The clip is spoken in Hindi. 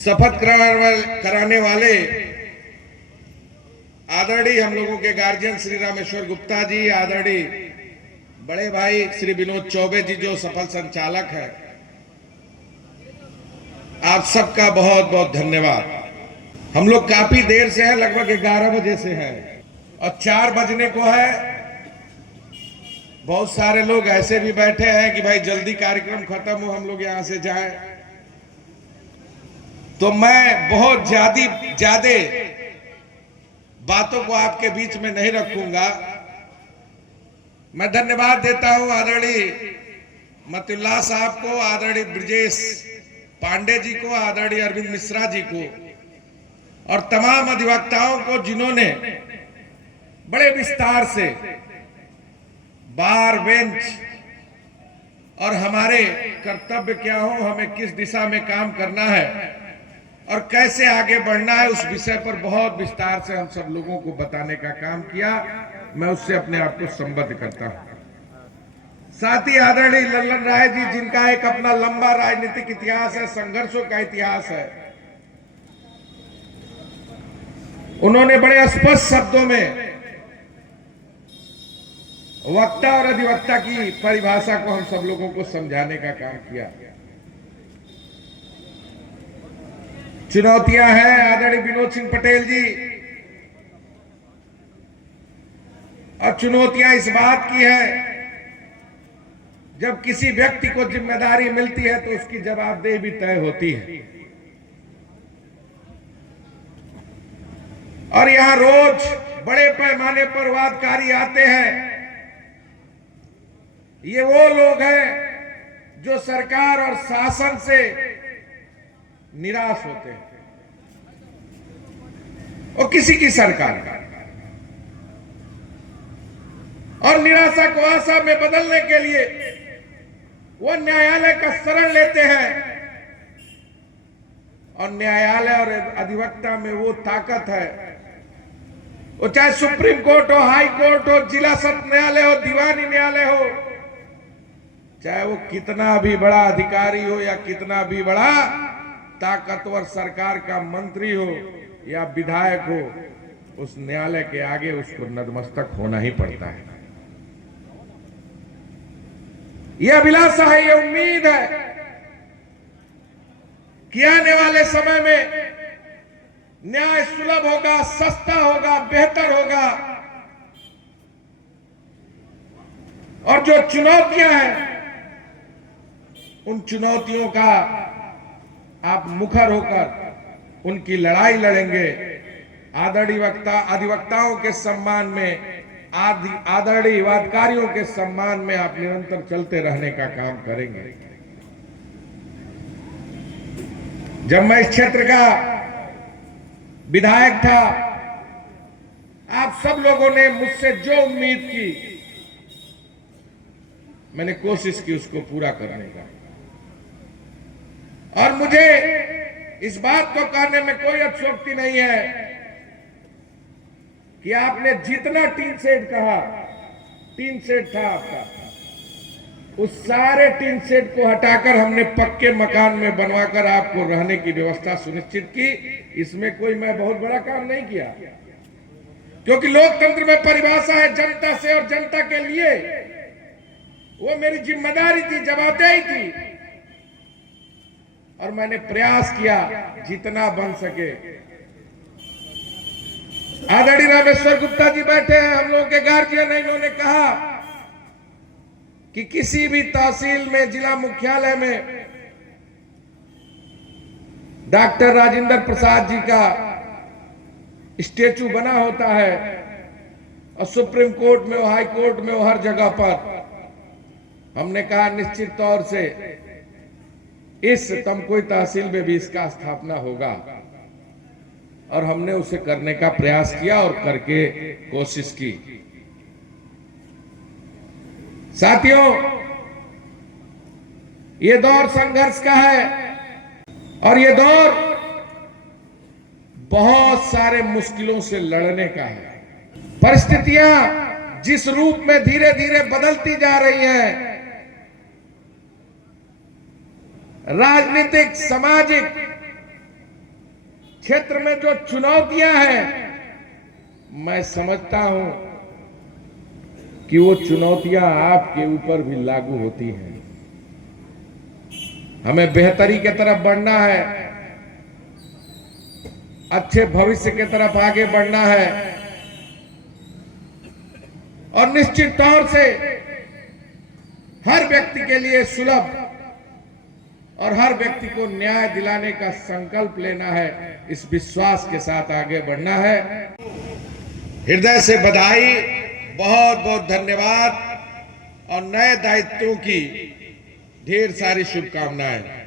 शपथ कराने वाले आदरणीय हम लोगों के गार्जियन श्री रामेश्वर गुप्ता जी, आदरणीय बड़े भाई श्री विनोद चौबे जी जो सफल संचालक है, आप सबका बहुत बहुत धन्यवाद। हम लोग काफी देर से हैं, लगभग 11 बजे से हैं और 4 बजने को है। बहुत सारे लोग ऐसे भी बैठे हैं कि भाई जल्दी कार्यक्रम खत्म हो, हम लोग यहां से जाएं। तो मैं बहुत ज्यादा बातों को आपके बीच में नहीं रखूंगा। मैं धन्यवाद देता हूं आदरणीय मतुल्लाह साहब को, आदरणीय ब्रजेश पांडे जी को, आदरणीय अरविंद मिश्रा जी को और तमाम अधिवक्ताओं को जिन्होंने बड़े विस्तार से बार बेंच और हमारे कर्तव्य क्या हो, हमें किस दिशा में काम करना है और कैसे आगे बढ़ना है, उस विषय पर बहुत विस्तार से हम सब लोगों को बताने का काम किया। मैं उससे अपने आप को संबद्ध करता हूं। साथ ही आदरणीय लल्लन राय जी, जिनका एक अपना लंबा राजनीतिक इतिहास है, संघर्षों का इतिहास है, उन्होंने बड़े स्पष्ट शब्दों में वक्ता और अधिवक्ता की परिभाषा को हम सब लोगों को समझाने का काम किया। चुनौतियां हैं आदरणीय विनोद सिंह पटेल जी, और चुनौतियां इस बात की है, जब किसी व्यक्ति को जिम्मेदारी मिलती है तो उसकी जवाबदेही भी तय होती है। और यहां रोज बड़े पैमाने पर वादकारी आते हैं। ये वो लोग हैं जो सरकार और शासन से निराश होते हैं, और किसी की सरकार का, और निराशा को आशा में बदलने के लिए वो न्यायालय का शरण लेते हैं। और न्यायालय और अधिवक्ता में वो ताकत है, वो चाहे सुप्रीम कोर्ट हो, हाई कोर्ट हो, जिला सत्र न्यायालय हो, दीवानी न्यायालय हो, चाहे वो कितना भी बड़ा अधिकारी हो या कितना भी बड़ा ताकतवर सरकार का मंत्री हो या विधायक हो, उस न्यायालय के आगे उसको नतमस्तक होना ही पड़ता है। यह अभिलाषा है, यह उम्मीद है कि आने वाले समय में न्याय सुलभ होगा, सस्ता होगा, बेहतर होगा। और जो चुनौतियां हैं, उन चुनौतियों का आप मुखर होकर उनकी लड़ाई लड़ेंगे। आदरणीय अधिवक्ताओं के सम्मान में, आदरणीय वादकारियों के सम्मान में आप निरंतर चलते रहने का काम करेंगे। जब मैं इस क्षेत्र का विधायक था, आप सब लोगों ने मुझसे जो उम्मीद की, मैंने कोशिश की उसको पूरा करने का। और मुझे इस बात को कहने में कोई अतिशयोक्ति नहीं है कि आपने जितना टीन शेड कहा, टीन शेड था आपका, उस सारे टीन शेड को हटाकर हमने पक्के मकान में बनवाकर आपको रहने की व्यवस्था सुनिश्चित की। इसमें कोई मैं बहुत बड़ा काम नहीं किया, क्योंकि लोकतंत्र में परिभाषा है जनता से और जनता के लिए। वो मेरी जिम्मेदारी थी, जवाबदेही थी, और मैंने प्रयास किया जितना बन सके। आदरणीय रामेश्वर गुप्ता जी बैठे हैं, हम लोगों के गार्जियन है, इन्होंने कहा कि किसी भी तहसील में, जिला मुख्यालय में डॉक्टर राजेंद्र प्रसाद जी का स्टेचू बना होता है, और सुप्रीम कोर्ट में हो, हाई कोर्ट में हो, हर जगह पर। हमने कहा निश्चित तौर से इस तमकोई तहसील में भी इसका स्थापना होगा, और हमने उसे करने का प्रयास किया और करके कोशिश की। साथियों, ये दौर संघर्ष का है, और ये दौर बहुत सारे मुश्किलों से लड़ने का है। परिस्थितियां जिस रूप में धीरे धीरे बदलती जा रही हैं, राजनीतिक, सामाजिक क्षेत्र में जो चुनौतियां हैं, मैं समझता हूं कि वो चुनौतियां आपके ऊपर भी लागू होती हैं। हमें बेहतरी की तरफ बढ़ना है, अच्छे भविष्य की तरफ आगे बढ़ना है और निश्चित तौर से हर व्यक्ति के लिए सुलभ और हर व्यक्ति को न्याय दिलाने का संकल्प लेना है। इस विश्वास के साथ आगे बढ़ना है। हृदय से बधाई, बहुत बहुत धन्यवाद और नए दायित्वों की ढेर सारी शुभकामनाएं।